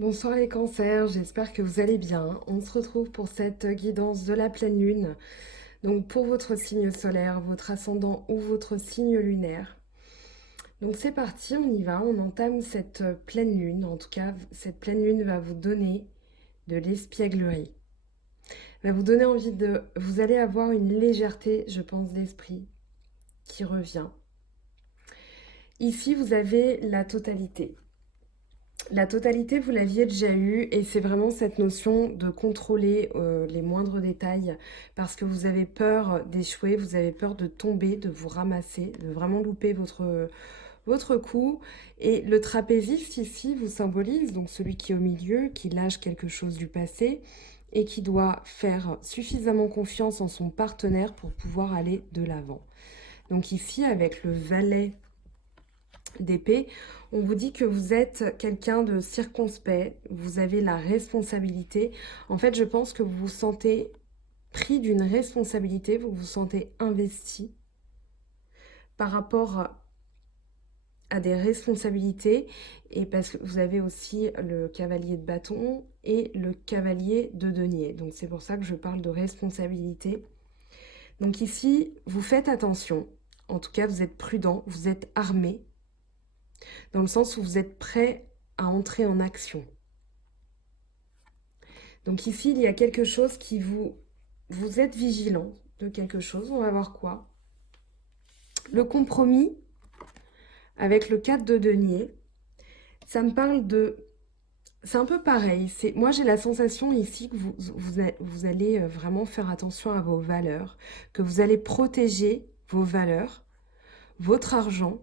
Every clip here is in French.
Bonsoir les cancers, j'espère que vous allez bien. On se retrouve pour cette guidance de la pleine lune. Donc pour votre signe solaire, votre ascendant ou votre signe lunaire. Donc c'est parti, on y va, on entame cette pleine lune. En tout cas, cette pleine lune va vous donner de l'espièglerie. Va vous donner envie de... Vous allez avoir une légèreté, je pense, d'esprit qui revient. Ici, vous avez la totalité. La totalité, vous l'aviez déjà eue et c'est vraiment cette notion de contrôler les moindres détails parce que vous avez peur d'échouer, vous avez peur de tomber, de vous ramasser, de vraiment louper votre coup. Et le trapéziste ici vous symbolise, donc celui qui est au milieu, qui lâche quelque chose du passé et qui doit faire suffisamment confiance en son partenaire pour pouvoir aller de l'avant. Donc ici, avec le valet d'épée, on vous dit que vous êtes quelqu'un de circonspect, vous avez la responsabilité. En fait, je pense que vous vous sentez pris d'une responsabilité, vous vous sentez investi par rapport à des responsabilités, et parce que vous avez aussi le cavalier de bâton et le cavalier de denier. Donc c'est pour ça que je parle de responsabilité. Donc ici, vous faites attention, en tout cas vous êtes prudent, vous êtes armé, dans le sens où vous êtes prêt à entrer en action. Donc ici, il y a quelque chose qui vous êtes vigilant de quelque chose, on va voir quoi. Le compromis avec le 4 de denier, ça me parle de... C'est un peu pareil, moi j'ai la sensation ici que vous allez vraiment faire attention à vos valeurs, que vous allez protéger vos valeurs, votre argent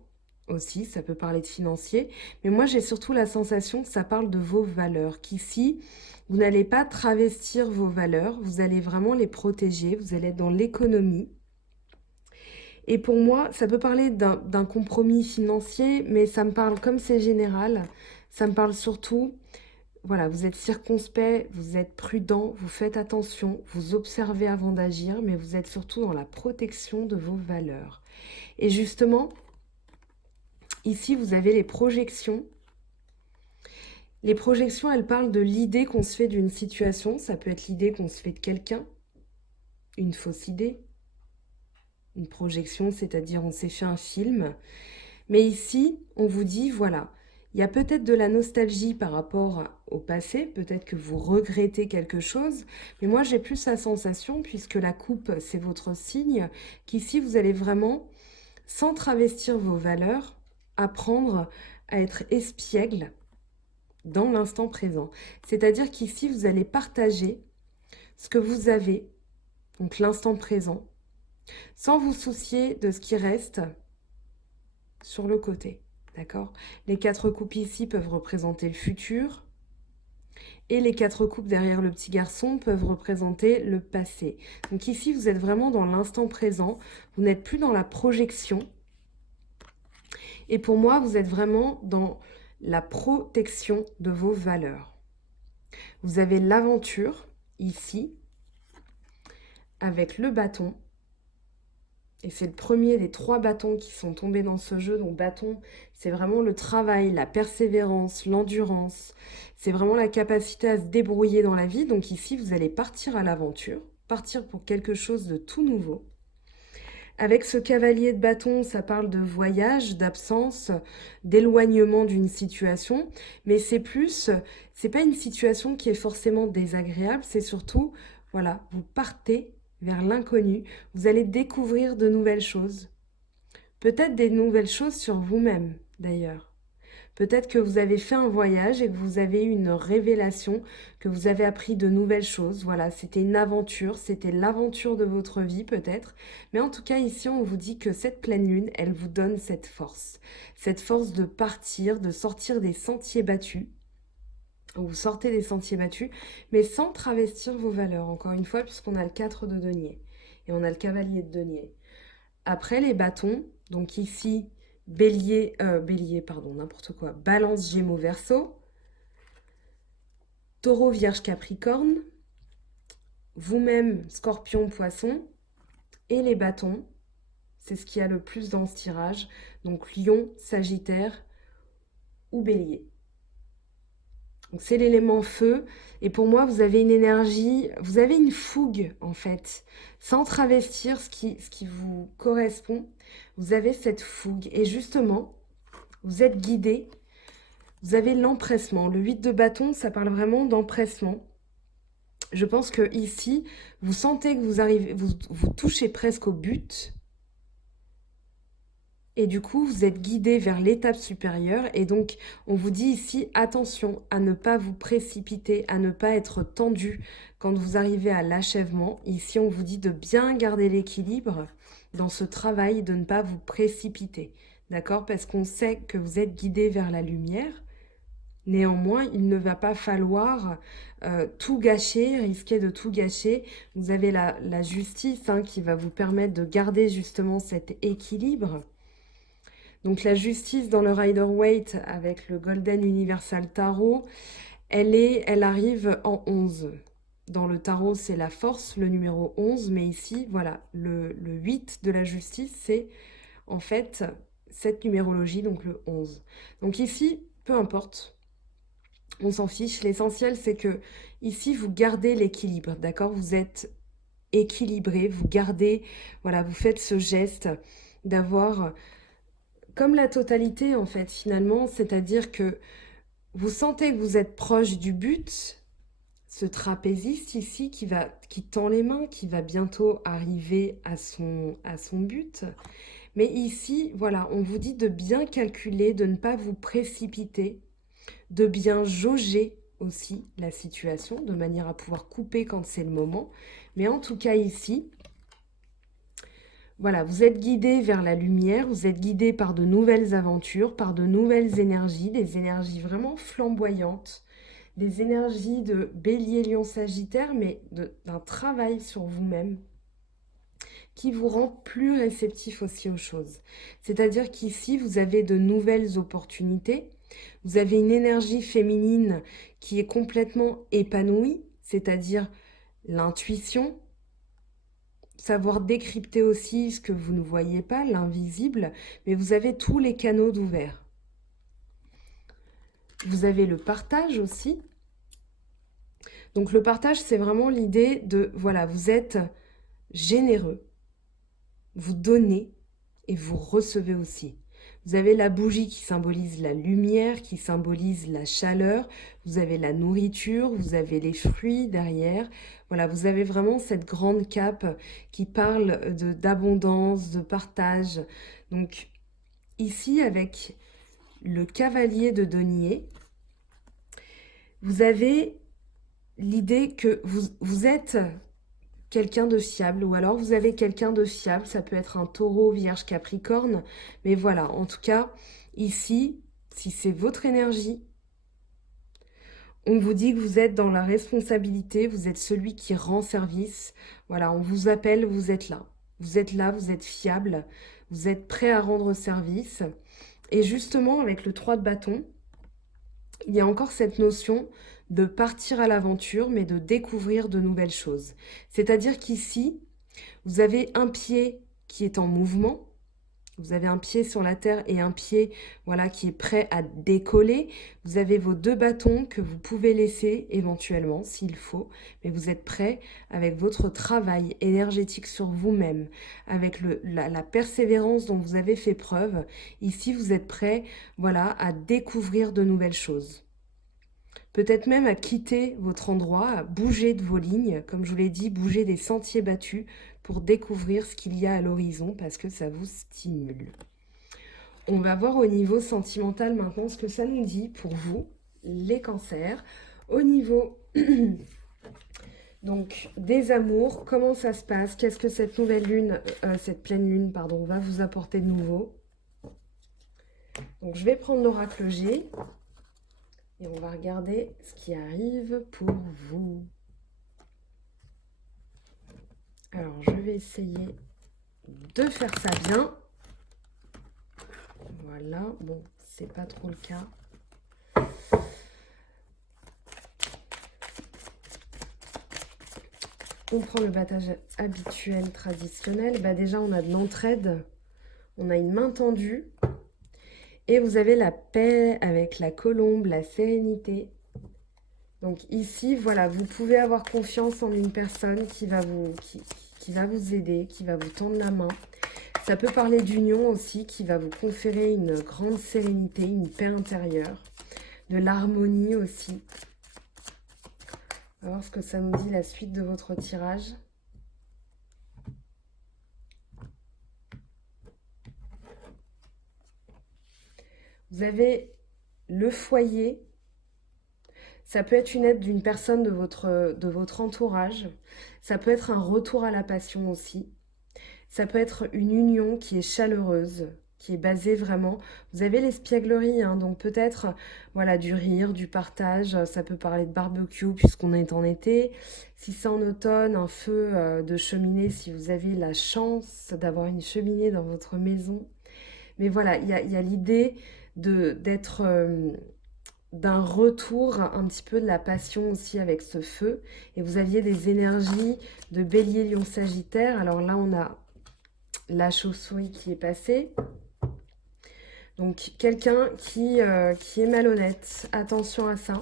aussi, ça peut parler de financier, mais moi j'ai surtout la sensation que ça parle de vos valeurs, qu'ici, vous n'allez pas travestir vos valeurs, vous allez vraiment les protéger, vous allez être dans l'économie. Et pour moi, ça peut parler d'un compromis financier, mais ça me parle, comme c'est général, ça me parle surtout, voilà, vous êtes circonspect, vous êtes prudent, vous faites attention, vous observez avant d'agir, mais vous êtes surtout dans la protection de vos valeurs. Et justement, ici, vous avez les projections. Les projections, elles parlent de l'idée qu'on se fait d'une situation. Ça peut être l'idée qu'on se fait de quelqu'un, une fausse idée. Une projection, c'est-à-dire on s'est fait un film. Mais ici, on vous dit, voilà, il y a peut-être de la nostalgie par rapport au passé, peut-être que vous regrettez quelque chose, mais moi j'ai plus la sensation, puisque la coupe, c'est votre signe, qu'ici vous allez vraiment, sans travestir vos valeurs, apprendre à être espiègle dans l'instant présent. C'est-à-dire qu'ici, vous allez partager ce que vous avez, donc l'instant présent, sans vous soucier de ce qui reste sur le côté. D'accord? Les 4 coupes ici peuvent représenter le futur, et les 4 coupes derrière le petit garçon peuvent représenter le passé. Donc ici, vous êtes vraiment dans l'instant présent, vous n'êtes plus dans la projection. Et pour moi, vous êtes vraiment dans la protection de vos valeurs. Vous avez l'aventure ici, avec le bâton. Et c'est le premier des 3 bâtons qui sont tombés dans ce jeu. Donc bâton, c'est vraiment le travail, la persévérance, l'endurance. C'est vraiment la capacité à se débrouiller dans la vie. Donc ici, vous allez partir à l'aventure, partir pour quelque chose de tout nouveau. Avec ce cavalier de bâton, ça parle de voyage, d'absence, d'éloignement d'une situation. Mais c'est pas une situation qui est forcément désagréable. C'est surtout, voilà, vous partez vers l'inconnu. Vous allez découvrir de nouvelles choses. Peut-être des nouvelles choses sur vous-même, d'ailleurs. Peut-être que vous avez fait un voyage et que vous avez eu une révélation, que vous avez appris de nouvelles choses. Voilà, c'était une aventure, c'était l'aventure de votre vie peut-être. Mais en tout cas, ici, on vous dit que cette pleine lune, elle vous donne cette force. Cette force de partir, de sortir des sentiers battus. Vous sortez des sentiers battus, mais sans travestir vos valeurs, encore une fois, puisqu'on a le 4 de denier et on a le cavalier de denier. Après, les bâtons, donc ici, bélier, pardon, n'importe quoi, balance, gémeaux, verseau, taureau, vierge, capricorne, vous-même, scorpion, poisson, et les bâtons, c'est ce qu'il y a le plus dans ce tirage, donc lion, sagittaire ou bélier. Donc c'est l'élément feu. Et pour moi, vous avez une énergie, vous avez une fougue en fait. Sans travestir ce qui vous correspond, vous avez cette fougue. Et justement, vous êtes guidé, vous avez l'empressement. Le 8 de bâton, ça parle vraiment d'empressement. Je pense que ici, vous sentez que vous arrivez, vous touchez presque au but. Et du coup, vous êtes guidé vers l'étape supérieure. Et donc, on vous dit ici, attention à ne pas vous précipiter, à ne pas être tendu quand vous arrivez à l'achèvement. Ici, on vous dit de bien garder l'équilibre dans ce travail, de ne pas vous précipiter. D'accord? Parce qu'on sait que vous êtes guidé vers la lumière. Néanmoins, il ne va pas falloir tout gâcher, risquer de tout gâcher. Vous avez la justice hein, qui va vous permettre de garder justement cet équilibre. Donc la justice dans le Rider-Waite avec le Golden Universal Tarot, elle arrive en 11. Dans le tarot, c'est la force, le numéro 11, mais ici, voilà, le 8 de la justice, c'est en fait cette numérologie, donc le 11. Donc ici, peu importe, on s'en fiche. L'essentiel, c'est que ici, vous gardez l'équilibre, d'accord? Vous êtes équilibré, vous gardez, voilà, vous faites ce geste d'avoir comme la totalité en fait finalement, c'est-à-dire que vous sentez que vous êtes proche du but, ce trapéziste ici qui tend les mains, qui va bientôt arriver à son but. Mais ici, voilà, on vous dit de bien calculer, de ne pas vous précipiter, de bien jauger aussi la situation, de manière à pouvoir couper quand c'est le moment. Mais en tout cas ici, voilà, vous êtes guidé vers la lumière, vous êtes guidé par de nouvelles aventures, par de nouvelles énergies, des énergies vraiment flamboyantes, des énergies de bélier, lion, sagittaire, mais d'un travail sur vous-même qui vous rend plus réceptif aussi aux choses. C'est-à-dire qu'ici, vous avez de nouvelles opportunités, vous avez une énergie féminine qui est complètement épanouie, c'est-à-dire l'intuition, savoir décrypter aussi ce que vous ne voyez pas, l'invisible, mais vous avez tous les canaux d'ouverts. Vous avez le partage aussi. Donc le partage, c'est vraiment l'idée de, voilà, vous êtes généreux, vous donnez et vous recevez aussi. Vous avez la bougie qui symbolise la lumière, qui symbolise la chaleur. Vous avez la nourriture, vous avez les fruits derrière. Voilà, vous avez vraiment cette grande cape qui parle d'abondance, de partage. Donc ici, avec le cavalier de denier, vous avez l'idée que vous êtes quelqu'un de fiable, ou alors vous avez quelqu'un de fiable, ça peut être un taureau, vierge, capricorne, mais voilà, en tout cas, ici, si c'est votre énergie, on vous dit que vous êtes dans la responsabilité, vous êtes celui qui rend service, voilà, on vous appelle, vous êtes là, vous êtes là, vous êtes fiable, vous êtes prêt à rendre service, et justement, avec le 3 de bâton, il y a encore cette notion de partir à l'aventure, mais de découvrir de nouvelles choses. C'est-à-dire qu'ici, vous avez un pied qui est en mouvement, vous avez un pied sur la terre et un pied voilà, qui est prêt à décoller. Vous avez vos 2 bâtons que vous pouvez laisser éventuellement s'il faut, mais vous êtes prêt avec votre travail énergétique sur vous-même, avec la persévérance dont vous avez fait preuve. Ici, vous êtes prêt voilà, à découvrir de nouvelles choses. Peut-être même à quitter votre endroit, à bouger de vos lignes, comme je vous l'ai dit, bouger des sentiers battus pour découvrir ce qu'il y a à l'horizon parce que ça vous stimule. On va voir au niveau sentimental maintenant ce que ça nous dit pour vous, les cancers. Au niveau donc des amours, comment ça se passe? Qu'est-ce que cette nouvelle lune, cette pleine lune, pardon, va vous apporter de nouveau? Donc je vais prendre l'oracle G. Et on va regarder ce qui arrive pour vous. Alors, je vais essayer de faire ça bien. Voilà. Bon, c'est pas trop le cas. On prend le battage habituel, traditionnel. Bah déjà, on a de l'entraide. On a une main tendue. Et vous avez la paix avec la colombe, la sérénité. Donc ici, voilà, vous pouvez avoir confiance en une personne qui va vous aider, qui va vous tendre la main. Ça peut parler d'union aussi, qui va vous conférer une grande sérénité, une paix intérieure, de l'harmonie aussi. On va voir ce que ça nous dit la suite de votre tirage. Vous avez le foyer. Ça peut être une aide d'une personne de votre entourage. Ça peut être un retour à la passion aussi. Ça peut être une union qui est chaleureuse, qui est basée vraiment. Vous avez l'espièglerie, hein, donc peut-être voilà, du rire, du partage. Ça peut parler de barbecue puisqu'on est en été. Si c'est en automne, un feu de cheminée, si vous avez la chance d'avoir une cheminée dans votre maison. Mais voilà, il y a l'idée d'être d'un retour un petit peu de la passion aussi avec ce feu. Et vous aviez des énergies de bélier, lion, sagittaire. Alors là, on a la chauve-souris qui est passée. Donc, quelqu'un qui est malhonnête. Attention à ça.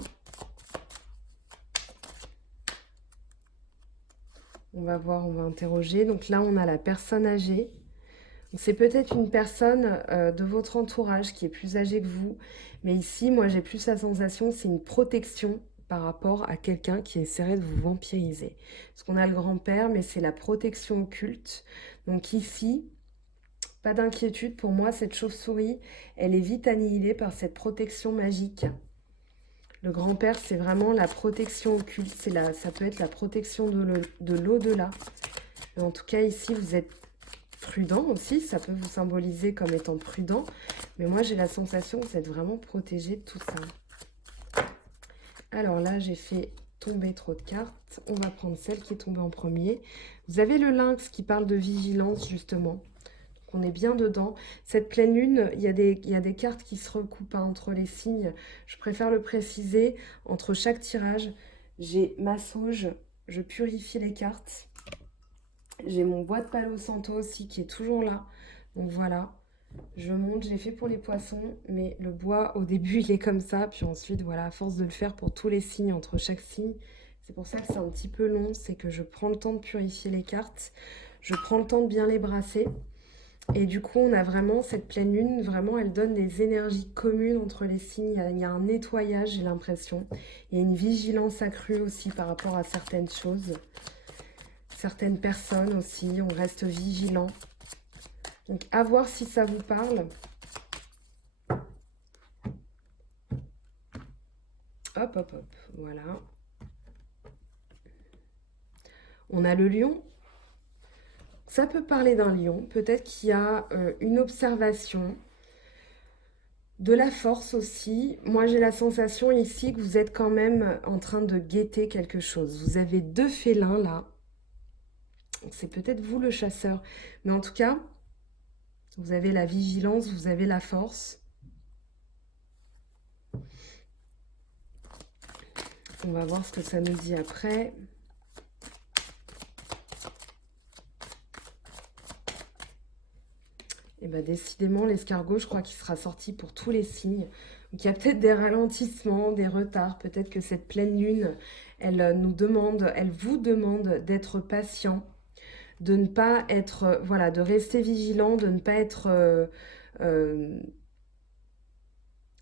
On va voir, on va interroger. Donc là, on a la personne âgée. C'est peut-être une personne de votre entourage qui est plus âgée que vous. Mais ici, moi, j'ai plus la sensation que c'est une protection par rapport à quelqu'un qui essaierait de vous vampiriser. Parce qu'on a le grand-père, mais c'est la protection occulte. Donc ici, pas d'inquiétude. Pour moi, cette chauve-souris, elle est vite annihilée par cette protection magique. Le grand-père, c'est vraiment la protection occulte. Ça peut être la protection de l'au-delà. En tout cas, ici, vous êtes prudent aussi, ça peut vous symboliser comme étant prudent, mais moi j'ai la sensation que vous êtes vraiment protégé de tout ça. Alors là, j'ai fait tomber trop de cartes. On va prendre celle qui est tombée en premier. Vous avez le lynx qui parle de vigilance, justement. Donc on est bien dedans. Cette pleine lune, il y a des cartes qui se recoupent hein, entre les signes. Je préfère le préciser. Entre chaque tirage, j'ai ma sauge, je purifie les cartes. J'ai mon bois de Palo Santo aussi qui est toujours là. Donc voilà, je monte, je l'ai fait pour les poissons, mais le bois au début il est comme ça. Puis ensuite, voilà, à force de le faire pour tous les signes, entre chaque signe, c'est pour ça que c'est un petit peu long. C'est que je prends le temps de purifier les cartes, je prends le temps de bien les brasser. Et du coup, on a vraiment cette pleine lune, vraiment elle donne des énergies communes entre les signes. Il y a un nettoyage, j'ai l'impression. Il y a une vigilance accrue aussi par rapport à certaines choses. Certaines personnes aussi, on reste vigilant. Donc, à voir si ça vous parle. Hop, hop, hop, voilà. On a le lion. Ça peut parler d'un lion. Peut-être qu'il y a une observation. De la force aussi. Moi, j'ai la sensation ici que vous êtes quand même en train de guetter quelque chose. Vous avez deux félins là. C'est peut-être vous le chasseur. Mais en tout cas, vous avez la vigilance, vous avez la force. On va voir ce que ça nous dit après. Et bien décidément, l'escargot, je crois qu'il sera sorti pour tous les signes. Donc il y a peut-être des ralentissements, des retards. Peut-être que cette pleine lune, elle vous demande d'être patient, de ne pas être, voilà, de rester vigilant, de ne pas être...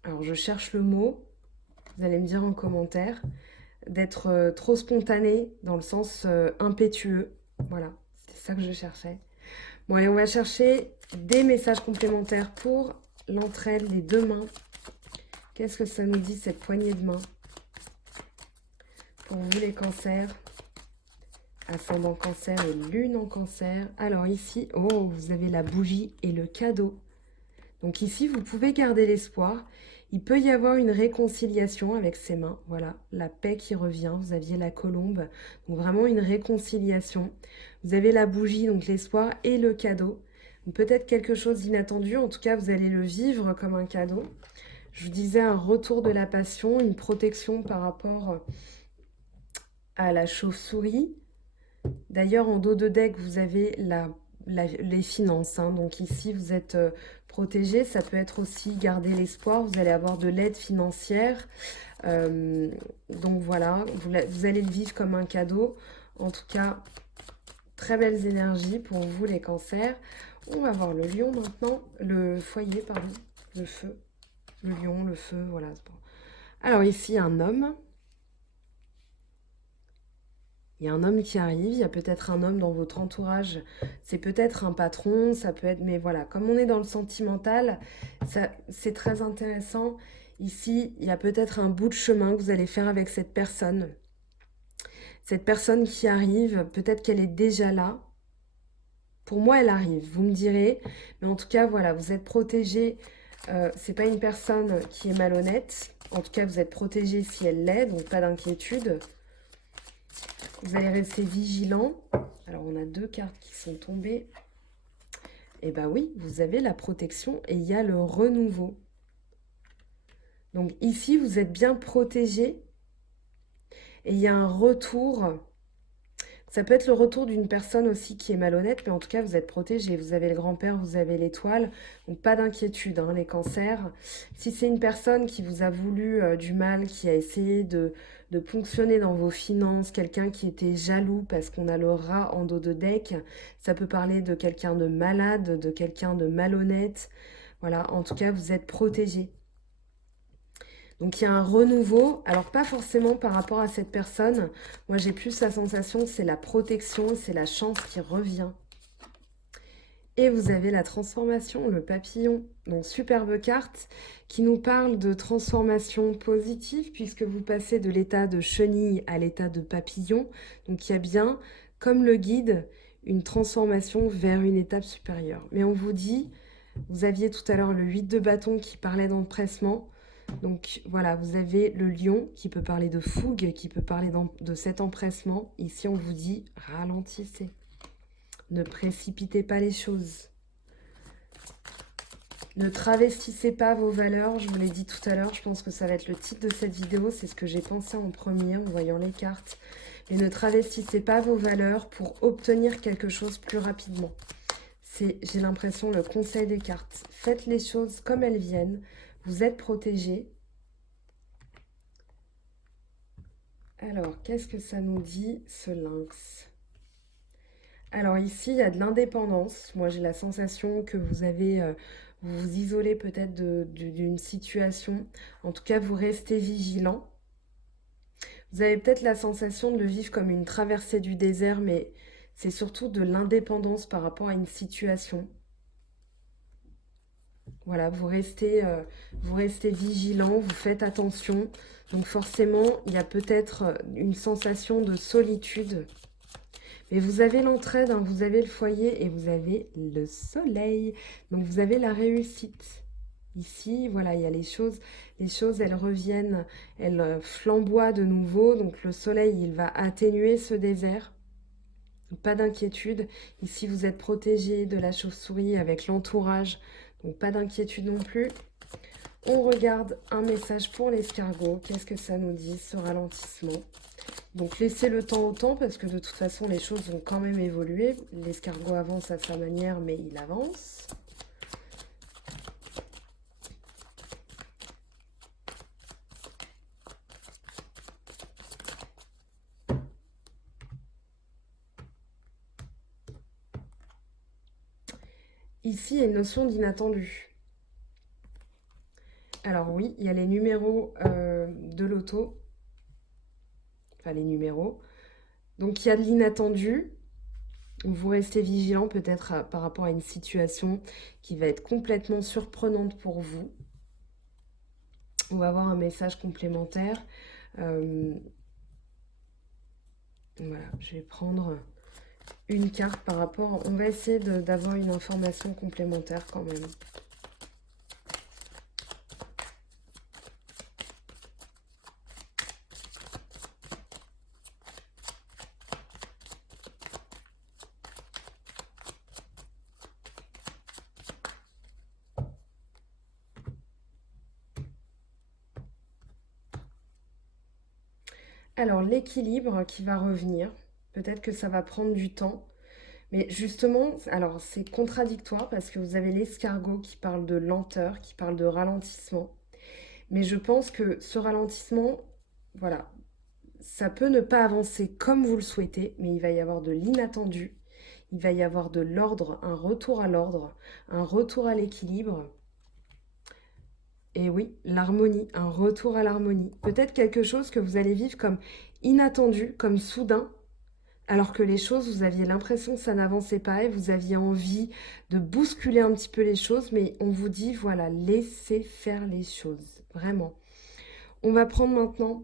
alors je cherche le mot, vous allez me dire en commentaire, d'être trop spontané dans le sens impétueux. Voilà, c'était ça que je cherchais. Bon, allez, on va chercher des messages complémentaires pour l'entraide, les deux mains. Qu'est-ce que ça nous dit, cette poignée de main? Pour vous, les cancers, ascendant cancer et lune en cancer. Alors ici, oh, vous avez la bougie et le cadeau. Donc ici, vous pouvez garder l'espoir. Il peut y avoir une réconciliation avec ces mains. Voilà, la paix qui revient. Vous aviez la colombe. Donc vraiment une réconciliation. Vous avez la bougie, donc l'espoir et le cadeau. Peut-être quelque chose d'inattendu. En tout cas, vous allez le vivre comme un cadeau. Je vous disais un retour de la passion, une protection par rapport à la chauve-souris. D'ailleurs, en dos de deck, vous avez les finances. Hein. Donc ici, vous êtes protégé. Ça peut être aussi garder l'espoir. Vous allez avoir de l'aide financière. Donc voilà, vous allez le vivre comme un cadeau. En tout cas, très belles énergies pour vous les cancers. On va voir le lion maintenant, le foyer, pardon, le feu. Le lion, le feu, voilà. Bon. Alors ici, un homme. Il y a un homme qui arrive, il y a peut-être un homme dans votre entourage, c'est peut-être un patron, ça peut être... Mais voilà, comme on est dans le sentimental, c'est très intéressant. Ici, il y a peut-être un bout de chemin que vous allez faire avec cette personne. Cette personne qui arrive, peut-être qu'elle est déjà là. Pour moi, elle arrive, vous me direz. Mais en tout cas, voilà, vous êtes protégé. C'est pas une personne qui est malhonnête. En tout cas, vous êtes protégé si elle l'est, donc pas d'inquiétude. Vous allez rester vigilant. Alors, on a 2 cartes qui sont tombées. Et bien oui, vous avez la protection et il y a le renouveau. Donc ici, vous êtes bien protégé. Et il y a un retour. Ça peut être le retour d'une personne aussi qui est malhonnête, mais en tout cas, vous êtes protégé. Vous avez le grand-père, vous avez l'étoile. Donc, pas d'inquiétude, hein, les cancers. Si c'est une personne qui vous a voulu du mal, qui a essayé de ponctionner dans vos finances, quelqu'un qui était jaloux parce qu'on a le rat en dos de deck, ça peut parler de quelqu'un de malade, de quelqu'un de malhonnête. Voilà, en tout cas, vous êtes protégé. Donc il y a un renouveau, alors pas forcément par rapport à cette personne. Moi j'ai plus la sensation que c'est la protection, c'est la chance qui revient. Et vous avez la transformation, le papillon. Donc superbe carte qui nous parle de transformation positive puisque vous passez de l'état de chenille à l'état de papillon. Donc il y a bien, comme le guide, une transformation vers une étape supérieure. Mais on vous dit, vous aviez tout à l'heure le 8 de bâton qui parlait d'empressement. Donc voilà, vous avez le lion qui peut parler de fougue, qui peut parler de cet empressement. Ici, on vous dit ralentissez. Ne précipitez pas les choses. Ne travestissez pas vos valeurs. Je vous l'ai dit tout à l'heure, je pense que ça va être le titre de cette vidéo. C'est ce que j'ai pensé en premier en voyant les cartes. Mais ne travestissez pas vos valeurs pour obtenir quelque chose plus rapidement. C'est, j'ai l'impression, le conseil des cartes. Faites les choses comme elles viennent. Vous êtes protégés. Alors, qu'est-ce que ça nous dit, ce lynx? Alors ici, il y a de l'indépendance. Moi, j'ai la sensation que vous avez, vous vous isolez peut-être d'une situation. En tout cas, vous restez vigilant. Vous avez peut-être la sensation de le vivre comme une traversée du désert, mais c'est surtout de l'indépendance par rapport à une situation. Voilà, vous restez vigilant, vous faites attention. Donc forcément, il y a peut-être une sensation de solitude. Mais vous avez l'entraide, hein, vous avez le foyer et vous avez le soleil. Donc vous avez la réussite. Ici, voilà, il y a les choses, elles reviennent, elles flamboient de nouveau. Donc le soleil, il va atténuer ce désert. Pas d'inquiétude. Ici, vous êtes protégé de la chauve-souris avec l'entourage. Donc pas d'inquiétude non plus. On regarde un message pour l'escargot. Qu'est-ce que ça nous dit, ce ralentissement? Donc laissez le temps au temps parce que de toute façon les choses vont quand même évoluer. L'escargot avance à sa manière mais il avance. Ici il y a une notion d'inattendu. Alors oui, il y a les numéros de l'auto. Enfin les numéros. Donc il y a de l'inattendu. Vous restez vigilant peut-être par rapport à une situation qui va être complètement surprenante pour vous. On va avoir un message complémentaire. Voilà, je vais prendre une carte par rapport... On va essayer d'avoir une information complémentaire quand même. Alors, l'équilibre qui va revenir, peut-être que ça va prendre du temps. Mais justement, alors c'est contradictoire parce que vous avez l'escargot qui parle de lenteur, qui parle de ralentissement. Mais je pense que ce ralentissement, voilà, ça peut ne pas avancer comme vous le souhaitez, mais il va y avoir de l'inattendu, il va y avoir de l'ordre, un retour à l'ordre, un retour à l'équilibre. Et oui, l'harmonie, un retour à l'harmonie. Peut-être quelque chose que vous allez vivre comme inattendu, comme soudain, alors que les choses, vous aviez l'impression que ça n'avançait pas et vous aviez envie de bousculer un petit peu les choses, mais on vous dit, voilà, laissez faire les choses, vraiment. On va prendre maintenant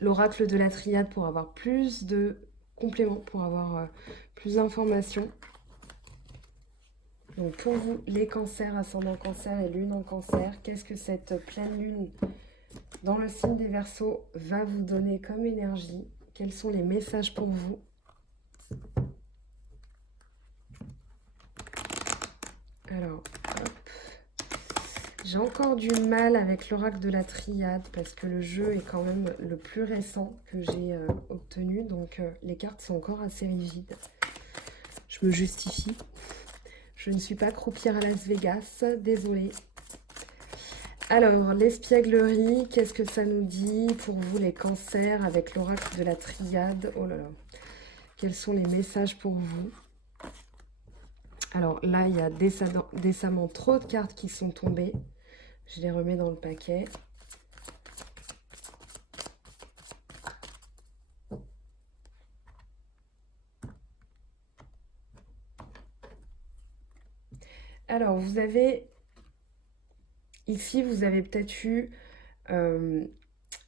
l'oracle de la triade pour avoir plus de compléments, pour avoir plus d'informations. Donc pour vous, les cancers, ascendant cancer et lune en cancer, qu'est-ce que cette pleine lune dans le signe des Verseaux va vous donner comme énergie? Quels sont les messages pour vous? Alors, hop. J'ai encore du mal avec l'oracle de la triade parce que le jeu est quand même le plus récent que j'ai obtenu. Donc les cartes sont encore assez rigides. Je me justifie. Je ne suis pas croupière à Las Vegas, désolée. Alors, l'espièglerie, qu'est-ce que ça nous dit pour vous les cancers avec l'oracle de la triade? Oh là là, quels sont les messages pour vous? Alors là, il y a décemment trop de cartes qui sont tombées. Je les remets dans le paquet. Alors, vous avez... Ici, vous avez peut-être eu... le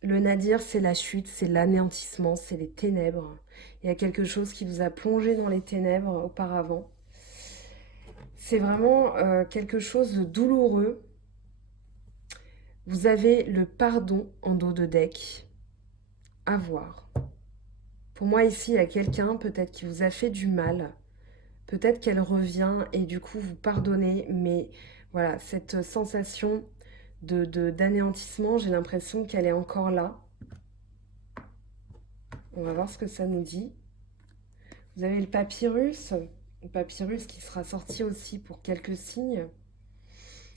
nadir, c'est la chute, c'est l'anéantissement, c'est les ténèbres. Il y a quelque chose qui vous a plongé dans les ténèbres auparavant. C'est vraiment quelque chose de douloureux. Vous avez le pardon en dos de deck à voir. Pour moi, ici, il y a quelqu'un peut-être qui vous a fait du mal. Peut-être qu'elle revient et du coup, vous pardonnez. Mais voilà, cette sensation d'anéantissement, j'ai l'impression qu'elle est encore là. On va voir ce que ça nous dit. Vous avez le papyrus qui sera sorti aussi pour quelques signes.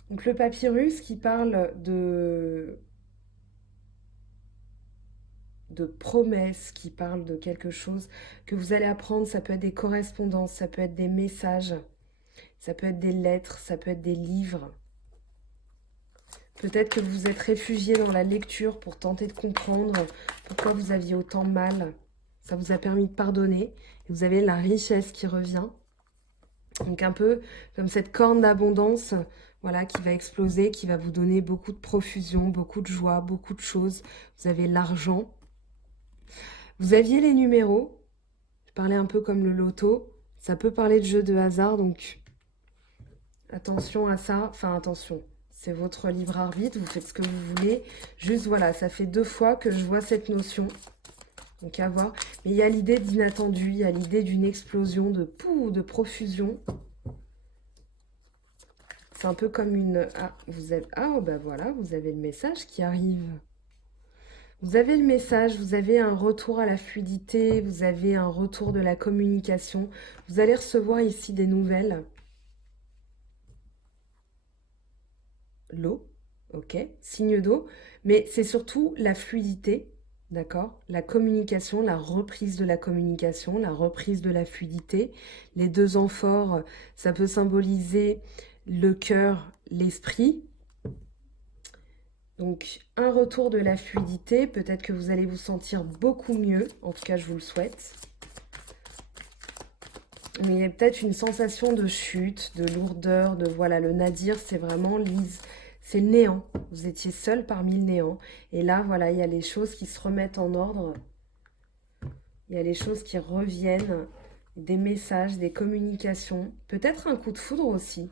Donc le papyrus qui parle de promesses, qui parle de quelque chose que vous allez apprendre. Ça peut être des correspondances, ça peut être des messages, ça peut être des lettres, ça peut être des livres. Peut-être que vous vous êtes réfugié dans la lecture pour tenter de comprendre pourquoi vous aviez autant mal. Ça vous a permis de pardonner. Et vous avez la richesse qui revient. Donc un peu comme cette corne d'abondance, voilà, qui va exploser, qui va vous donner beaucoup de profusion, beaucoup de joie, beaucoup de choses. Vous avez l'argent. Vous aviez les numéros. Je parlais un peu comme le loto. Ça peut parler de jeu de hasard, donc attention à ça. Enfin, attention. C'est votre libre arbitre, vous faites ce que vous voulez. Juste, voilà, ça fait 2 fois que je vois cette notion. Donc, à voir. Mais il y a l'idée d'inattendu, il y a l'idée d'une explosion, de profusion. C'est un peu comme une... Ah, vous êtes... Ah, ben voilà, vous avez le message qui arrive. Vous avez le message, vous avez un retour à la fluidité, vous avez un retour de la communication. Vous allez recevoir ici des nouvelles. L'eau, ok, signe d'eau, mais c'est surtout la fluidité, d'accord? La communication, la reprise de la communication, la reprise de la fluidité. Les 2 amphores, ça peut symboliser le cœur, l'esprit. Donc, un retour de la fluidité, peut-être que vous allez vous sentir beaucoup mieux, en tout cas, je vous le souhaite. Mais il y a peut-être une sensation de chute, de lourdeur, de voilà, le nadir, c'est vraiment lise, c'est le néant. Vous étiez seul parmi le néant. Et là, voilà, il y a les choses qui se remettent en ordre. Il y a les choses qui reviennent, des messages, des communications. Peut-être un coup de foudre aussi.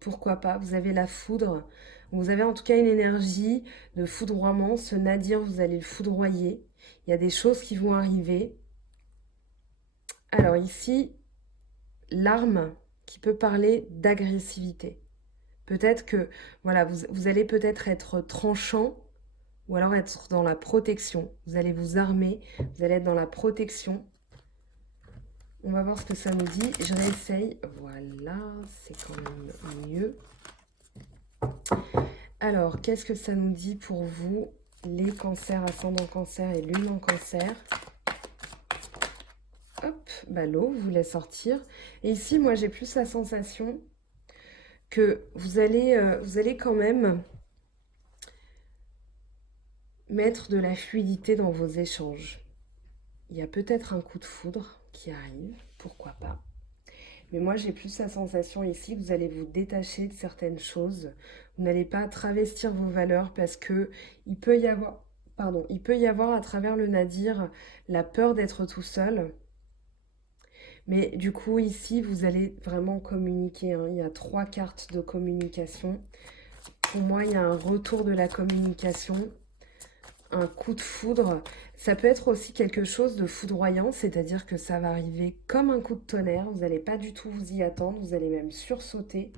Pourquoi pas? Vous avez la foudre. Vous avez en tout cas une énergie de foudroiement. Ce nadir, vous allez le foudroyer. Il y a des choses qui vont arriver. Alors ici, l'arme qui peut parler d'agressivité. Peut-être que, voilà, vous allez peut-être être tranchant ou alors être dans la protection. Vous allez vous armer, vous allez être dans la protection. On va voir ce que ça nous dit. Je réessaye. Voilà, c'est quand même mieux. Alors, qu'est-ce que ça nous dit pour vous, les cancers, ascendant cancer et lune en cancer? Hop, bah l'eau voulait sortir. Et ici, moi, j'ai plus la sensation que vous allez quand même mettre de la fluidité dans vos échanges. Il y a peut-être un coup de foudre qui arrive, pourquoi pas. Mais moi, j'ai plus la sensation ici que vous allez vous détacher de certaines choses. Vous n'allez pas travestir vos valeurs parce que il peut y avoir, pardon, il peut y avoir à travers le nadir la peur d'être tout seul. Mais du coup, ici, vous allez vraiment communiquer, hein. Il y a 3 cartes de communication. Pour moi, il y a un retour de la communication, un coup de foudre. Ça peut être aussi quelque chose de foudroyant, c'est-à-dire que ça va arriver comme un coup de tonnerre. Vous n'allez pas du tout vous y attendre, vous allez même sursauter.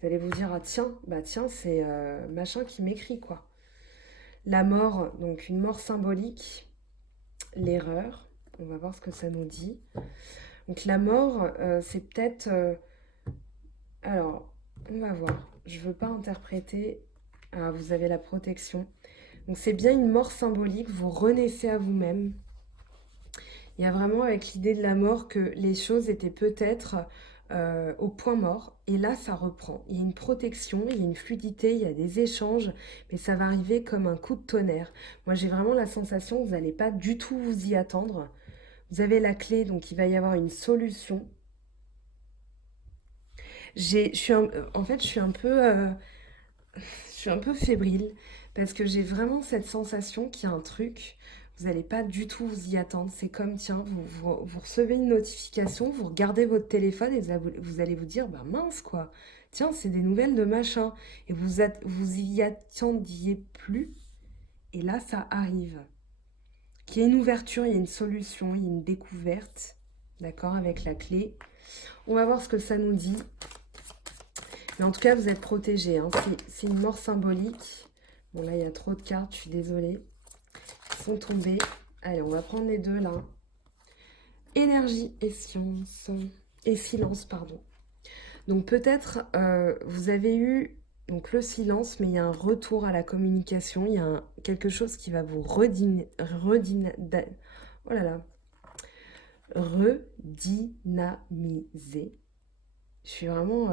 Vous allez vous dire, ah tiens, bah tiens, c'est machin qui m'écrit, quoi. La mort, donc une mort symbolique, l'erreur. On va voir ce que ça nous dit. Donc la mort, c'est peut-être... alors, on va voir. Je veux pas interpréter... Ah, vous avez la protection. Donc c'est bien une mort symbolique, vous renaissez à vous-même. Il y a vraiment avec l'idée de la mort que les choses étaient peut-être au point mort. Et là, ça reprend. Il y a une protection, il y a une fluidité, il y a des échanges, mais ça va arriver comme un coup de tonnerre. Moi, j'ai vraiment la sensation que vous n'allez pas du tout vous y attendre. Vous avez la clé, donc il va y avoir une solution. En fait, je suis un peu fébrile parce que j'ai vraiment cette sensation qu'il y a un truc, vous n'allez pas du tout vous y attendre. C'est comme, tiens, vous recevez une notification, vous regardez votre téléphone et vous allez vous dire, bah mince quoi, tiens, c'est des nouvelles de machin. Et vous y attendiez plus, et là, ça arrive. Qu'il y ait une ouverture, il y a une solution, il y a une découverte, d'accord, avec la clé. On va voir ce que ça nous dit. Mais en tout cas, vous êtes protégés, hein. C'est une mort symbolique. Bon, là, il y a trop de cartes, je suis désolée. Ils sont tombées. Allez, on va prendre les deux, là. Énergie et science. Et silence, pardon. Donc, peut-être, vous avez eu donc, le silence, mais il y a un retour à la communication. Il y a quelque chose qui va vous oh là là. Redynamiser. Je suis vraiment...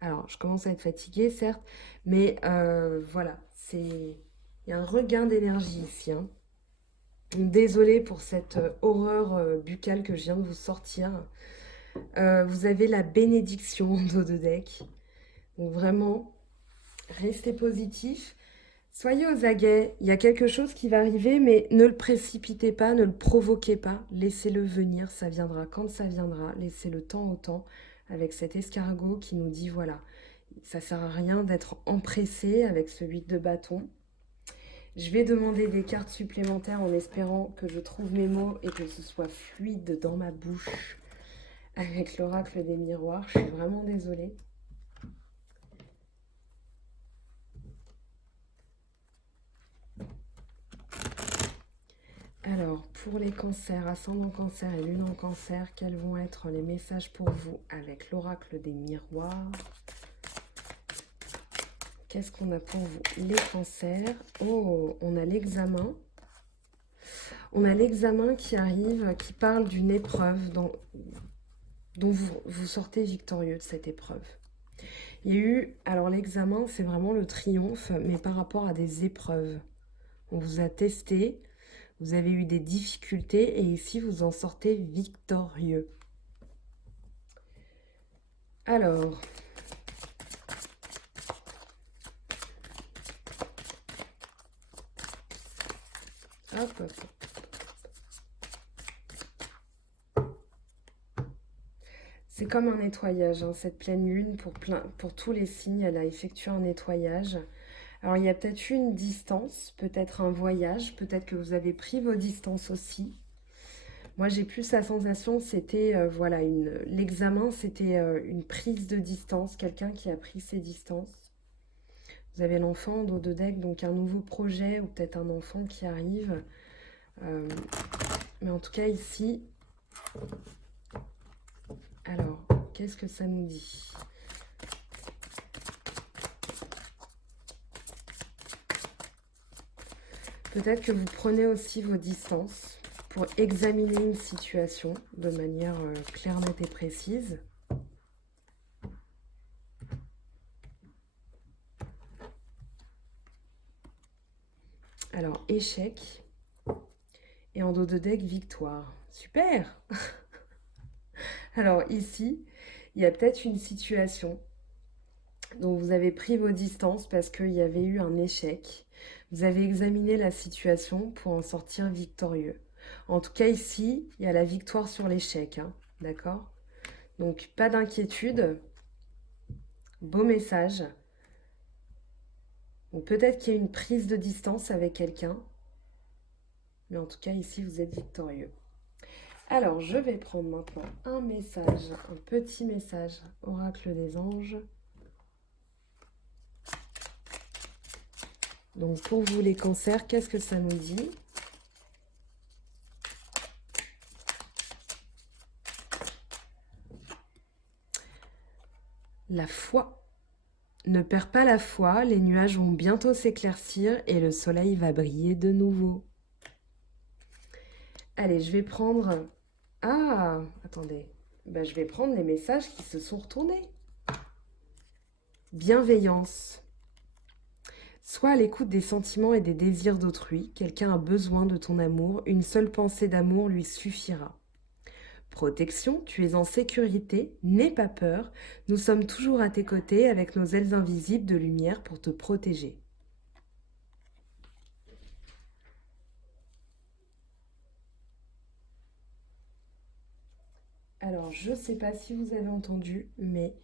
alors, je commence à être fatiguée, certes, mais voilà, il y a un regain d'énergie ici, hein. Désolée pour cette horreur buccale que je viens de vous sortir. Vous avez la bénédiction en dos de deck. Donc vraiment, restez positif. Soyez aux aguets. Il y a quelque chose qui va arriver, mais ne le précipitez pas, ne le provoquez pas. Laissez-le venir, ça viendra quand ça viendra. Laissez le temps au temps avec cet escargot qui nous dit, voilà, ça sert à rien d'être empressé avec ce 8 de bâton. Je vais demander des cartes supplémentaires en espérant que je trouve mes mots et que ce soit fluide dans ma bouche avec l'oracle des miroirs. Je suis vraiment désolée. Alors, pour les cancers, ascendant cancer et lune en cancer, quels vont être les messages pour vous avec l'oracle des miroirs? Qu'est-ce qu'on a pour vous, les cancers? Oh, on a l'examen. On a l'examen qui arrive, qui parle d'une épreuve dont vous sortez victorieux de cette épreuve. Il y a eu, alors l'examen, c'est vraiment le triomphe, mais par rapport à des épreuves. On vous a testé, vous avez eu des difficultés, et ici, vous en sortez victorieux. Alors... hop, hop, hop. C'est comme un nettoyage, hein, cette pleine lune, pour tous les signes, elle a effectué un nettoyage. Alors, il y a peut-être eu une distance, peut-être un voyage, peut-être que vous avez pris vos distances aussi. Moi, j'ai plus la sensation, c'était, voilà, l'examen, c'était une prise de distance, quelqu'un qui a pris ses distances. Vous avez l'enfant en dos de deck, donc un nouveau projet ou peut-être un enfant qui arrive. Mais en tout cas, ici... Alors, qu'est-ce que ça nous dit? Peut-être que vous prenez aussi vos distances pour examiner une situation de manière claire, nette et précise. Alors, échec. Et en dos de deck, victoire. Super! Alors ici, il y a peut-être une situation dont vous avez pris vos distances parce qu'il y avait eu un échec. Vous avez examiné la situation pour en sortir victorieux. En tout cas, ici, il y a la victoire sur l'échec. Hein, d'accord? Donc, pas d'inquiétude. Beau message. Donc, peut-être qu'il y a une prise de distance avec quelqu'un. Mais en tout cas, ici, vous êtes victorieux. Alors, je vais prendre maintenant un message, un petit message, oracle des anges. Donc, pour vous, les cancers, qu'est-ce que ça nous dit? La foi. Ne perds pas la foi, les nuages vont bientôt s'éclaircir et le soleil va briller de nouveau. Allez, je vais prendre... Ah, attendez. Ben, je vais prendre les messages qui se sont retournés. Bienveillance. Sois à l'écoute des sentiments et des désirs d'autrui. Quelqu'un a besoin de ton amour. Une seule pensée d'amour lui suffira. Protection, tu es en sécurité, n'aie pas peur. Nous sommes toujours à tes côtés avec nos ailes invisibles de lumière pour te protéger. Alors, je ne sais pas si vous avez entendu, mais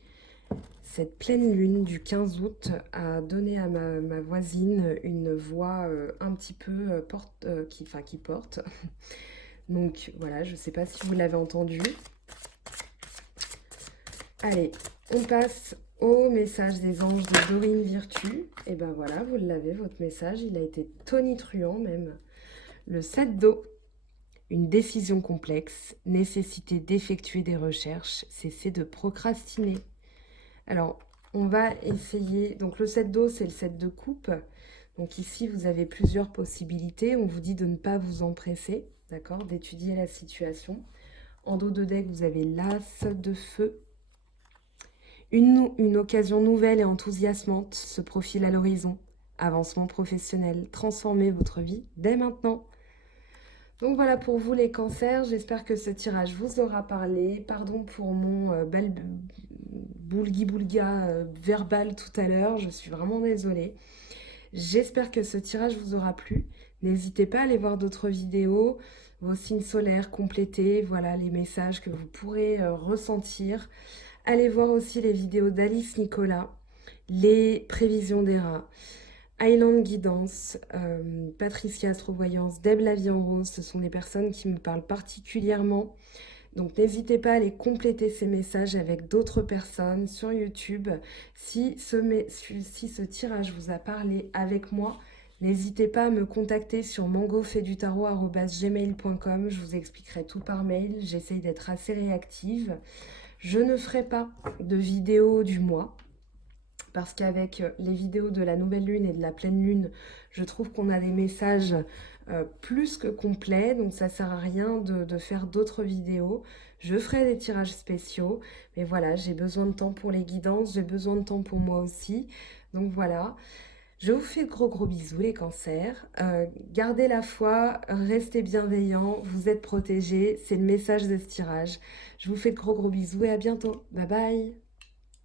cette pleine lune du 15 août a donné à ma voisine une voix un petit peu qui porte. Donc voilà, je ne sais pas si vous l'avez entendu. Allez, on passe au message des anges de Dorine Virtue. Et ben voilà, vous l'avez, votre message, il a été tonitruant même. Le 7 d'eau. Une décision complexe, nécessité d'effectuer des recherches, cesser de procrastiner. Alors, on va essayer... Donc, le 7 d'eau, c'est le 7 de coupe. Donc ici, vous avez plusieurs possibilités. On vous dit de ne pas vous empresser, d'accord, d'étudier la situation. En dos de deck, vous avez l'As de feu. Une occasion nouvelle et enthousiasmante se profile à l'horizon. Avancement professionnel, transformez votre vie dès maintenant. Donc voilà pour vous les cancers, j'espère que ce tirage vous aura parlé. Pardon pour mon bel boulga verbal tout à l'heure, je suis vraiment désolée. J'espère que ce tirage vous aura plu. N'hésitez pas à aller voir d'autres vidéos, vos signes solaires complétés, voilà les messages que vous pourrez ressentir. Allez voir aussi les vidéos d'Alice Nicolas, les prévisions des rats. Island Guidance, Patricia Astrovoyance, Deb la vie en rose, ce sont des personnes qui me parlent particulièrement. Donc n'hésitez pas à aller compléter ces messages avec d'autres personnes sur YouTube. Si ce tirage vous a parlé avec moi, n'hésitez pas à me contacter sur mangofedutaro@gmail.com. Je vous expliquerai tout par mail. J'essaye d'être assez réactive. Je ne ferai pas de vidéo du mois, parce qu'avec les vidéos de la nouvelle lune et de la pleine lune, je trouve qu'on a des messages plus que complets, donc ça sert à rien de faire d'autres vidéos. Je ferai des tirages spéciaux, mais voilà, j'ai besoin de temps pour les guidances, j'ai besoin de temps pour moi aussi, donc voilà. Je vous fais de gros bisous les cancers, gardez la foi, restez bienveillants, vous êtes protégés, c'est le message de ce tirage. Je vous fais de gros bisous et à bientôt, bye bye.